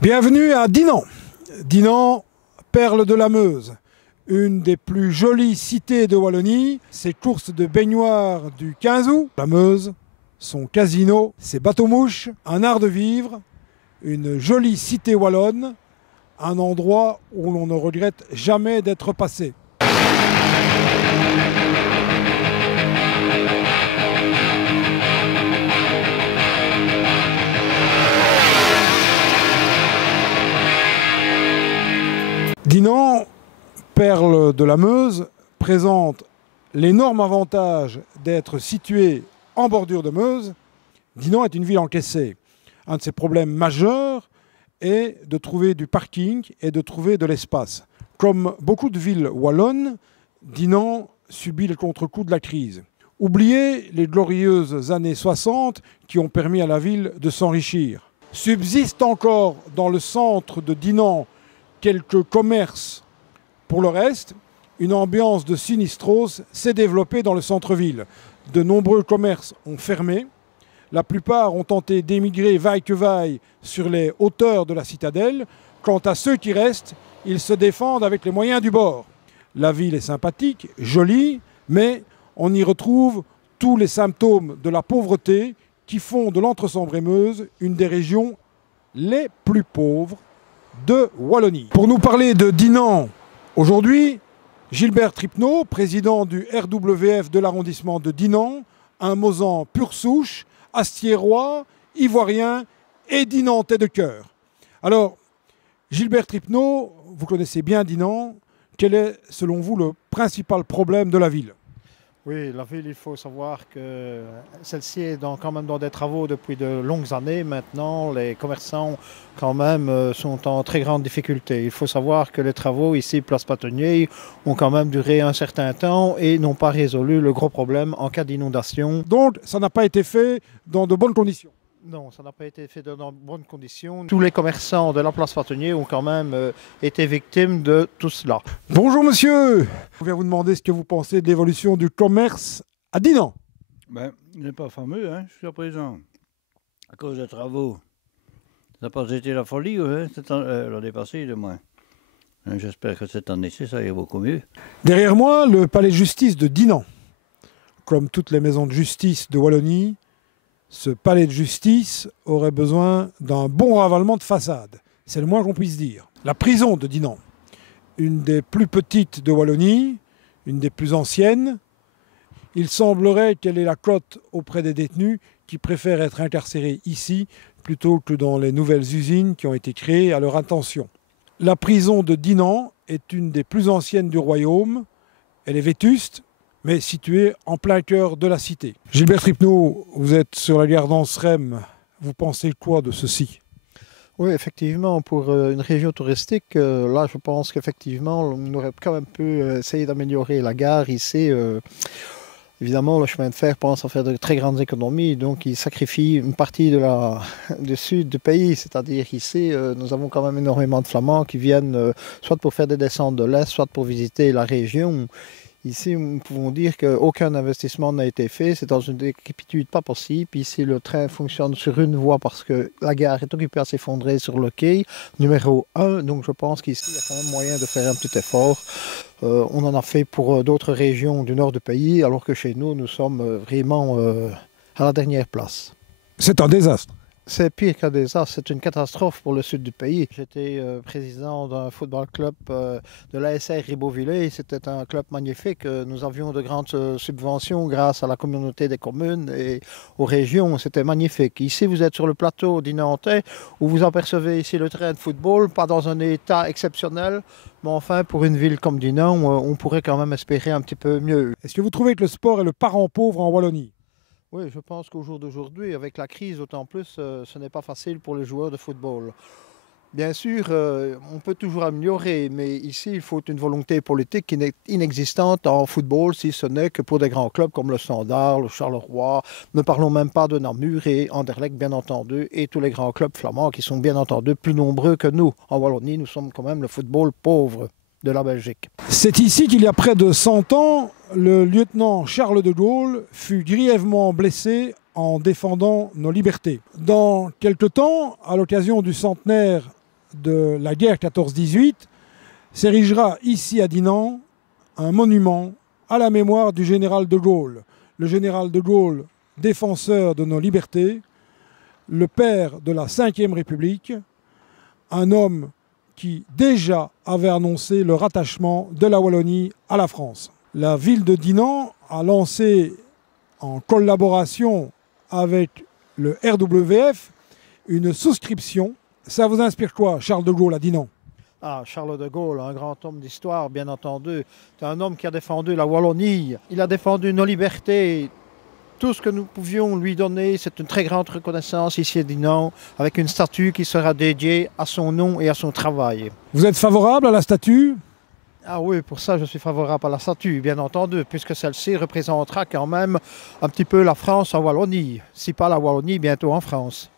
Bienvenue à Dinant. Dinant, perle de la Meuse, une des plus jolies cités de Wallonie. Ses courses de baignoire du 15 août, la Meuse, son casino, ses bateaux-mouches, un art de vivre, une jolie cité wallonne, un endroit où l'on ne regrette jamais d'être passé. Dinant, perle de la Meuse, présente l'énorme avantage d'être situé en bordure de Meuse. Dinant est une ville encaissée. Un de ses problèmes majeurs est de trouver du parking et de trouver de l'espace. Comme beaucoup de villes wallonnes, Dinant subit le contre-coup de la crise. Oubliez les glorieuses années 60 qui ont permis à la ville de s'enrichir. Subsiste encore dans le centre de Dinant quelques commerces. Pour le reste, une ambiance de sinistrose s'est développée dans le centre-ville. De nombreux commerces ont fermé. La plupart ont tenté d'émigrer vaille que vaille sur les hauteurs de la citadelle. Quant à ceux qui restent, ils se défendent avec les moyens du bord. La ville est sympathique, jolie, mais on y retrouve tous les symptômes de la pauvreté qui font de l'Entre-Sambre-et-Meuse une des régions les plus pauvres de Wallonie. Pour nous parler de Dinant aujourd'hui, Gilbert Tripneau, président du RWF de l'arrondissement de Dinant, un Mozan pure souche, astiérois, ivoirien et dinantais de cœur. Alors, Gilbert Tripneau, vous connaissez bien Dinant. Quel est, selon vous, le principal problème de la ville ? Oui, la ville, il faut savoir que celle-ci est quand même dans des travaux depuis de longues années. Maintenant, les commerçants, quand même, sont en très grande difficulté. Il faut savoir que les travaux ici, place Patonnier, ont quand même duré un certain temps et n'ont pas résolu le gros problème en cas d'inondation. Donc, ça n'a pas été fait dans de bonnes conditions. Non, ça n'a pas été fait dans de bonnes conditions. Tous les commerçants de la place Patonnier ont quand même été victimes de tout cela. Bonjour monsieur, je viens vous demander ce que vous pensez de l'évolution du commerce à Dinant. Il n'est pas fameux, jusqu'à présent, à cause des travaux. Ça n'a pas été la folie, l'année passée, de moins. J'espère que cette année-ci, ça ira beaucoup mieux. Derrière moi, le palais de justice de Dinant. Comme toutes les maisons de justice de Wallonie, ce palais de justice aurait besoin d'un bon ravalement de façade. C'est le moins qu'on puisse dire. La prison de Dinant, une des plus petites de Wallonie, une des plus anciennes. Il semblerait qu'elle ait la cote auprès des détenus qui préfèrent être incarcérés ici plutôt que dans les nouvelles usines qui ont été créées à leur intention. La prison de Dinant est une des plus anciennes du royaume. Elle est vétuste, mais située en plein cœur de la cité. Gilbert Tripneau, vous êtes sur la gare d'Anserem. Vous pensez quoi de ceci ? Oui, effectivement, pour une région touristique, là, je pense qu'effectivement, on aurait quand même pu essayer d'améliorer la gare ici. Évidemment, le chemin de fer pense à faire de très grandes économies, donc il sacrifie une partie du sud du pays, c'est-à-dire ici, nous avons quand même énormément de Flamands qui viennent soit pour faire des descentes de l'Est, soit pour visiter la région. Ici, nous pouvons dire qu'aucun investissement n'a été fait. C'est dans une décrépitude pas possible. Ici, le train fonctionne sur une voie parce que la gare est occupée à s'effondrer sur le quai numéro 1. Donc, je pense qu'ici, il y a quand même moyen de faire un petit effort. On en a fait pour d'autres régions du nord du pays, alors que chez nous, nous sommes vraiment à la dernière place. C'est un désastre. C'est pire qu'un désastre, c'est une catastrophe pour le sud du pays. J'étais président d'un football club de l'ASR Ribeauvillé. C'était un club magnifique. Nous avions de grandes subventions grâce à la communauté des communes et aux régions. C'était magnifique. Ici, vous êtes sur le plateau dinantais où vous apercevez ici le terrain de football, pas dans un état exceptionnel. Mais enfin, pour une ville comme Dinant, on pourrait quand même espérer un petit peu mieux. Est-ce que vous trouvez que le sport est le parent pauvre en Wallonie ? Oui, je pense qu'au jour d'aujourd'hui, avec la crise d'autant plus, ce n'est pas facile pour les joueurs de football. Bien sûr, on peut toujours améliorer, mais ici, il faut une volonté politique qui est inexistante en football, si ce n'est que pour des grands clubs comme le Standard, le Charleroi. Ne parlons même pas de Namur et Anderlecht, bien entendu, et tous les grands clubs flamands qui sont bien entendu plus nombreux que nous. En Wallonie, nous sommes quand même le football pauvre de la Belgique. C'est ici qu'il y a près de 100 ans, le lieutenant Charles de Gaulle fut grièvement blessé en défendant nos libertés. Dans quelque temps, à l'occasion du centenaire de la guerre 14-18, s'érigera ici à Dinan un monument à la mémoire du général de Gaulle. Le général de Gaulle, défenseur de nos libertés, le père de la Ve République, un homme qui déjà avait annoncé le rattachement de la Wallonie à la France. La ville de Dinan a lancé, en collaboration avec le RWF, une souscription. Ça vous inspire quoi, Charles de Gaulle à Dinan? Ah, Charles de Gaulle, un grand homme d'histoire, bien entendu. C'est un homme qui a défendu la Wallonie. Il a défendu nos libertés. Tout ce que nous pouvions lui donner, c'est une très grande reconnaissance ici à Dinan, avec une statue qui sera dédiée à son nom et à son travail. Vous êtes favorable à la statue? Ah oui, pour ça je suis favorable à la statue, bien entendu, puisque celle-ci représentera quand même un petit peu la France en Wallonie, si pas la Wallonie, bientôt en France.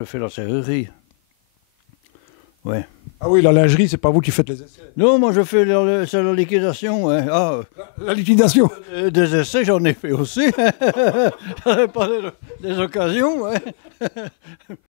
Je fais la serrurerie. Ouais. Ah oui, la lingerie, c'est pas vous qui faites les essais. Non, moi je fais c'est la liquidation. Ouais. Ah, La liquidation. des essais, j'en ai fait aussi. J'en ai pas des occasions. Ouais.